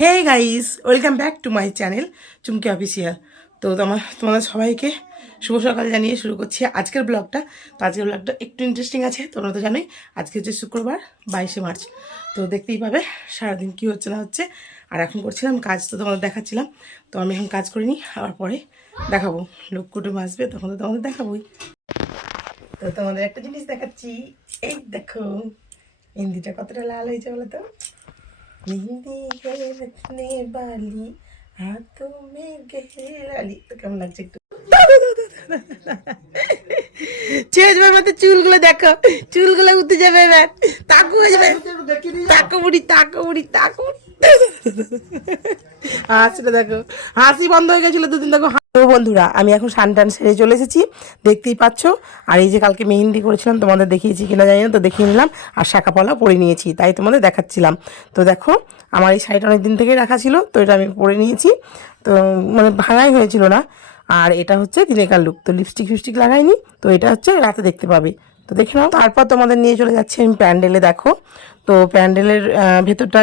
Hey guys, welcome back to my channel Chumki official. তো তোমাদের সবাইকে শুভ সকাল জানিয়ে শুরু করছি আজকের ব্লগটা। তো আজকের ব্লগটা একটু ইন্টারেস্টিং আছে, তোমরা তো জানোই আজকে হচ্ছে শুক্রবার 22শে মার্চ। তো দেখতেই পাবে সারাদিন কী হচ্ছে না হচ্ছে। আর এখন করছিলাম কাজ, তো তোমাদের দেখাচ্ছিলাম। তো আমি এখন কাজ করিনি, আবার পরে দেখাবো। লোক কুটুম আসবে তখন তো তোমাদের দেখাবোই। তো তোমাদের একটা জিনিস দেখাচ্ছি, এই দেখো হিন্দিটা কতটা লাল হয়েছে বলো তো। मेहंदी है रखने वाली हाथों में गहराली। तो কেমন লাগছে একটু? চেঞ্জ ভাই মতে চুলগুলো দেখো, চুলগুলো উঠে যাবে এবার। তাকু হয়ে যাবে, তাকু বুড়ি তাকু বুড়ি তাকু। হাসিটা দেখো, হাসি বন্ধ হয়ে গেছিল দুদিন। দেখো তো বন্ধুরা, আমি এখন সানটান সেরে চলে এসেছি, দেখতেই পাচ্ছ। আর এই যে কালকে মেহেন্দি করেছিলাম, তোমাদের দেখিয়েছি কিনা জানি না, তো দেখিয়ে নিলাম। আর শাঁখা পলা পরে নিয়েছি, তাই তোমাদের দেখাচ্ছিলাম। তো দেখো আমার এই শাড়িটা অনেক দিন থেকেই রাখা ছিল, তো এটা আমি পরে নিয়েছি। তো মানে ভাঙাই হয়েছিল না। আর এটা হচ্ছে দিনেকার লুক, তো লিপস্টিক ফিপস্টিক লাগাইনি, তো এটা হচ্ছে রাতে দেখতে পাবে। তো দেখে নাও। তারপর তোমাদের নিয়ে চলে যাচ্ছি আমি প্যান্ডেলে। দেখো তো প্যান্ডেলের ভেতরটা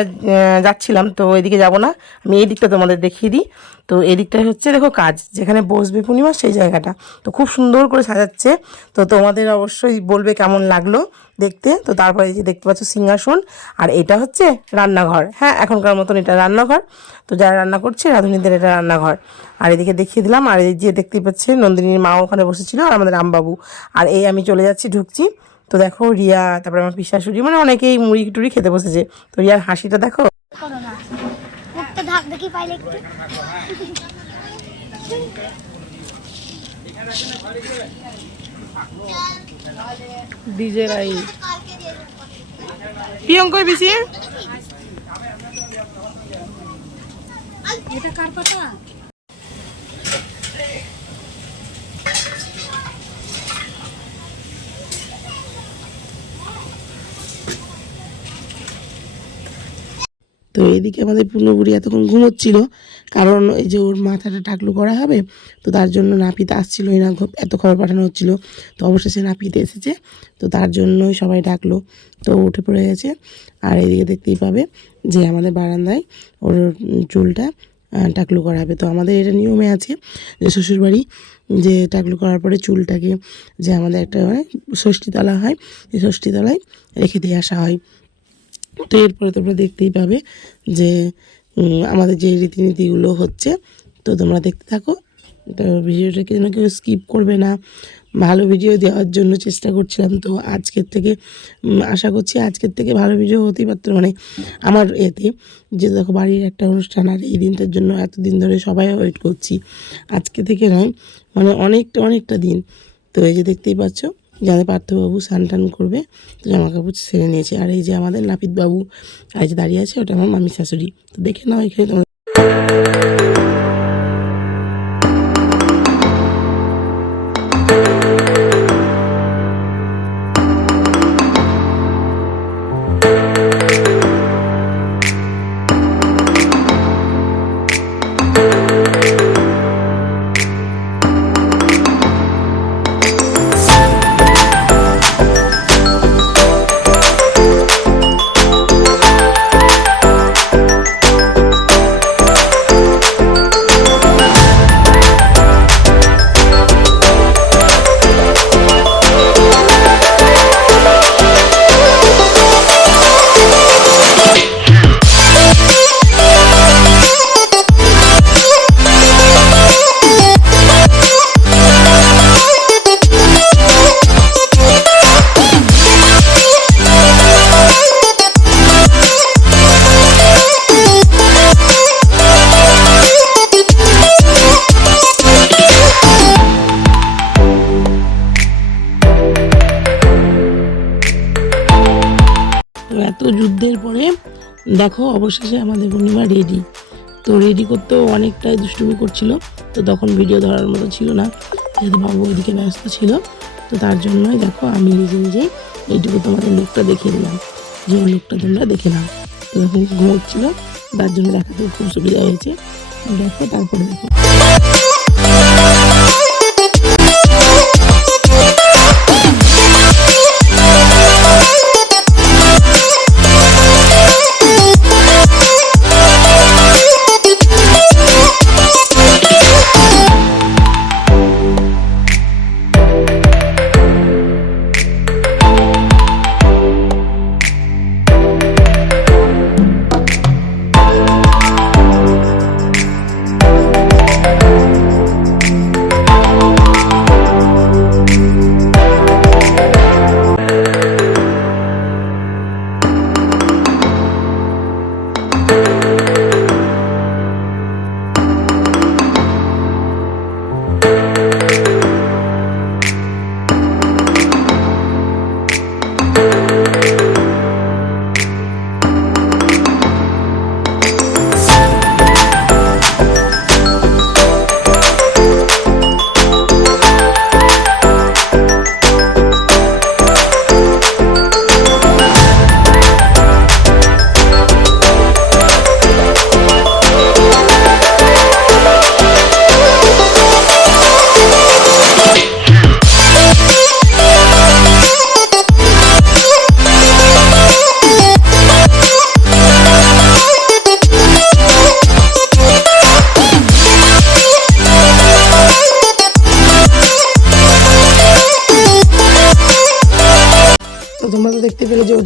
যাচ্ছিলাম, তো এদিকে যাব না, আমি এই দিকটা তোমাদের দেখিয়ে দিই। তো এদিকটাই হচ্ছে দেখো কাজ, যেখানে বসবে পূর্ণিমা সেই জায়গাটা। তো খুব সুন্দর করে সাজাচ্ছে, তো তোমাদের অবশ্যই বলবে কেমন লাগলো দেখতে। তো তারপরে এই যে দেখতে পাচ্ছ সিংহাসন, আর এটা হচ্ছে রান্নাঘর। হ্যাঁ, এখনকার মতন এটা রান্নাঘর। তো যারা রান্না করছে রাঁধুনিদের এটা রান্নাঘর। আর এদিকে দেখিয়ে দিলাম। আর এই যে দেখতেই পাচ্ছে নন্দিনীর মা ওখানে বসেছিল, আর আমাদের রামবাবু। আর এই আমি চলে যাচ্ছি, ঢুকছি। তো দেখো রিয়া, তারপরে আমার পিসাশুড়ি, মানে অনেকেই মুড়ি টুড়ি খেতে বসেছে। তো রিয়ার হাসিটা দেখো। ডিজে রাই প্রিয়ঙ্কর বেশি এটা কার কথা? তো এইদিকে আমাদের পূর্ণবুড়ি এতক্ষণ ঘুমোচ্ছিল, কারণ এই যে ওর মাথাটা টাকলু করা হবে, তো তার জন্য নাপিত আসছিলোই না, এত খবর পাঠানো হচ্ছিলো। তো অবশেষে নাপিত এসেছে, তো তার জন্যই সবাই ডাকলো। তো উঠে পড়ে গেছে। আর এইদিকে দেখতেই পাবে যে আমাদের বারান্দায় ওর চুলটা টাকলু করা হবে। তো আমাদের এটা নিয়মে আছে যে শ্বশুরবাড়ি যে টাকলু করার পরে চুলটাকে, যে আমাদের একটা ষষ্ঠীতলা হয়, এই ষষ্ঠীতলায় রেখে দিয়ে আসা হয়। তো এরপরে তোমরা দেখতেই পাবে যে আমাদের যে রীতিনীতিগুলো হচ্ছে, তো তোমরা দেখতে থাকো। তো ভিডিওটাকে যেন কেউ স্কিপ করবে না, ভালো ভিডিও দেওয়ার জন্য চেষ্টা করছিলাম। তো আজকের থেকে আশা করছি আজকের থেকে ভালো ভিডিও হতেই পারতো, মানে আমার এতে যে দেখো বাড়ির একটা অনুষ্ঠান, আর এই দিনটার জন্য এতদিন ধরে সবাই ওয়েট করছি। আজকে থেকে নয়, মানে অনেকটা দিন। তো এই যে দেখতেই পাচ্ছ যাদের পার্থবাবু স্নান টান করবে, তো জামা কাপড় ছেড়ে নিয়েছে। আর এই যে আমাদের নাপিত বাবু আর যে দাঁড়িয়ে আছে, ওটা আমার মামি শাশুড়ি। তো দেখে নাও এখানে তোমাদের। এত যুদ্ধের পরে দেখো অবশেষে আমাদের পূর্ণিমা রেডি। তো রেডি করতেও অনেকটাই দুষ্টুমি করছিল, তো তখন ভিডিও ধরার মতো ছিল না, যেহেতু বাবু ওইদিকে ব্যস্ত ছিল। তো তার জন্যই দেখো আমি নিজেই এইটুকু তোমাদের লুকটা দেখিয়ে দিলাম, যে ওই লুকটা তোমরা দেখে নাও। তো যখন ঘুমোচ্ছিল, তার জন্য দেখাতে খুব সুবিধা হয়েছে। দেখো তারপরে দেখো।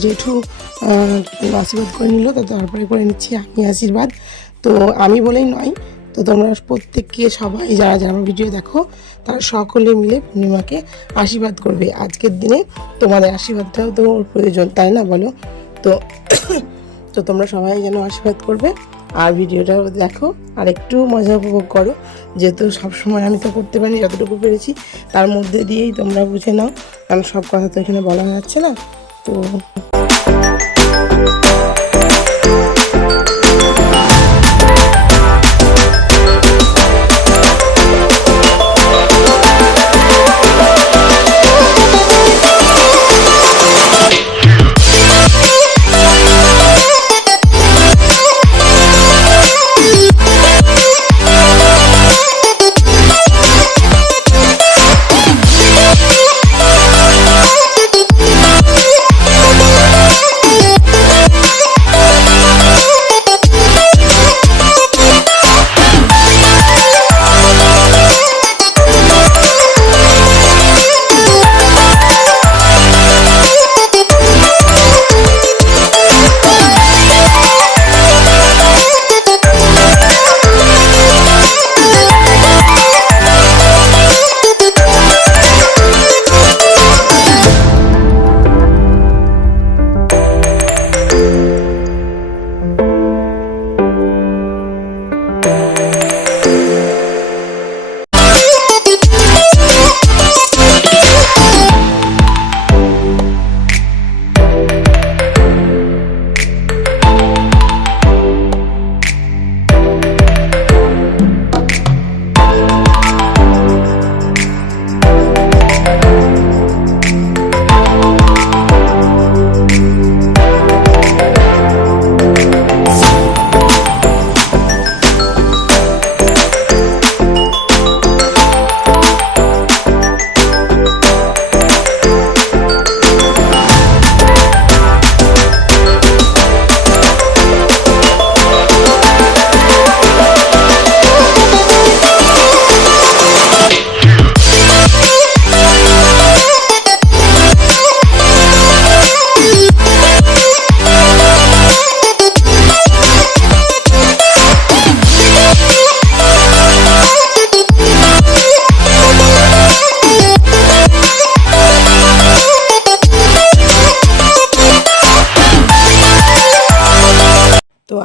জেঠু আশীর্বাদ করে নিল, তো তারপরে করে নিচ্ছি আমি আশীর্বাদ। তো আমি বলেই নয়, তো তোমরা প্রত্যেককে সবাই যারা যারা আমার ভিডিও দেখো তারা সকলে মিলে পূর্ণিমাকে আশীর্বাদ করবে। আজকের দিনে তোমাদের আশীর্বাদটাও তো প্রয়োজন, তাই না বলো? তো তো তোমরা সবাই যেন আশীর্বাদ করবে আর ভিডিওটা দেখো আর একটু মজা উপভোগ করো, যেহেতু সবসময় আমি তো করতে পারিনি, যতটুকু পেরেছি তার মধ্যে দিয়েই তোমরা বুঝে নাও, কারণ সব কথা তো এখানে বলা যাচ্ছে না। তো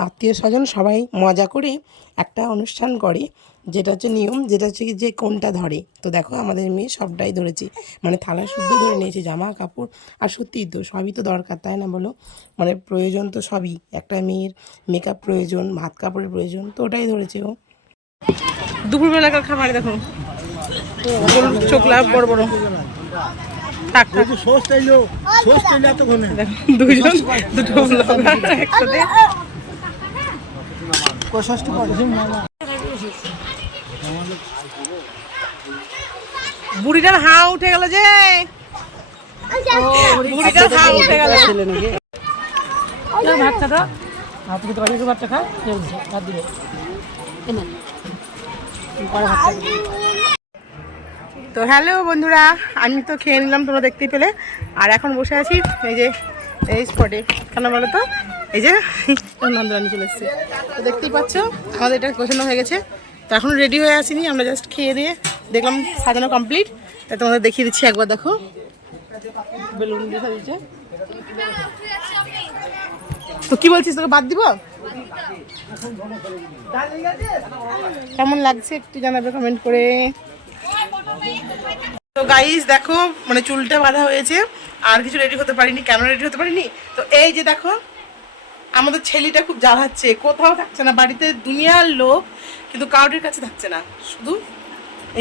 আত্মীয় স্বজন সবাই মজা করে একটা অনুষ্ঠান করে, যেটা হচ্ছে নিয়ম, যেটা হচ্ছে যে কোনটা ধরে। তো দেখো আমাদের মেয়ে সবটাই ধরেছে, মানে থালা শুদ্ধ ধরে নিয়েছে, জামা কাপড়, আর সত্যিই তো সবই তো দরকার, তাই না বলো? মানে প্রয়োজন তো সবই, একটা মেয়ের মেকআপ প্রয়োজন, ভাত কাপড়ের প্রয়োজন, তো ওটাই ধরেছে ও। দুপুরবেলাকার খাবার দেখো, চোখলা বড় বড় দুজন দুটো একসাথে। বুড়িটার হা উঠে গেল যে, বুড়িটার হা উঠে গেল। ভাতটা ভাতটা খা, ভাত দিবে। তো হ্যালো বন্ধুরা, আমি তো খেয়ে নিলাম, তোমরা দেখতেই পেলে। আর এখন বসে আছি এই যে এই স্পটে, কেন বলো তো, এই যে নন্দরানী চলে এসছে, তো দেখতেই পাচ্ছ আমাদের এটা গোছানো হয়ে গেছে। তো এখন রেডি হয়ে আসিনি, আমরা জাস্ট খেয়ে দিয়ে দেখলাম সাজানো কমপ্লিট। তাই তোমাদের দেখিয়ে দিচ্ছি একবার, দেখো বেলুন দিয়ে সাজিয়েছে। তো কি বলছিস, তোকে বাদ দিব? কেমন লাগছে একটু জানাবে কমেন্ট করে। তো গাইস দেখো, মানে চুলটা বাঁধা হয়েছে, আর কিছু রেডি হতে পারিনি। কেন রেডি হতে পারিনি? তো এই যে দেখো আমাদের ছেলেটা খুব জ্বালাচ্ছে, কোথাও থাকছে না, বাড়িতে দুনিয়ার লোক কিন্তু কাউরির কাছে থাকছে না, শুধু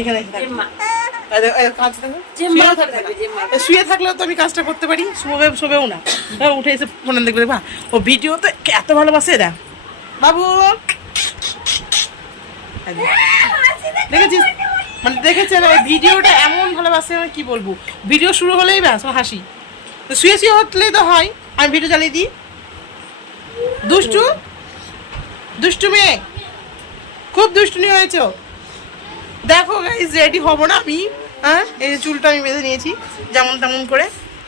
এখানে শুয়ে থাকলেও তো আমি কাজটা করতে পারি, শোবেও না, উঠে এসে ফোন দেখবে। বা ও ভিডিও তো এত ভালোবাসে, দেখ বাবু, দেখেছিস, মানে দেখেছেন ভিডিওটা এমন ভালোবাসে, আমি কি বলবো, ভিডিও শুরু হলেই ব্যাস হাসি। তো শুয়ে শুয়ে হতলেই তো হয়, আমি ভিডিও চালিয়ে দিই। দুষ্টু দুষ্টু মেয়ে, খুব দুষ্টুমি হয়েছে। দেখো গাইস রেডি হব না আমি, হ্যাঁ এই যে চুলটা আমি বেঁধে নিয়েছি যেমন তেমন করে,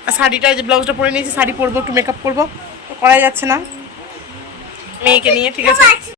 আর শাড়িটা যে ব্লাউজটা পরে নিয়েছি, শাড়ি পরবো, একটু মেকআপ করবো, তো করাই যাচ্ছে না মেয়েকে নিয়ে, ঠিক আছে।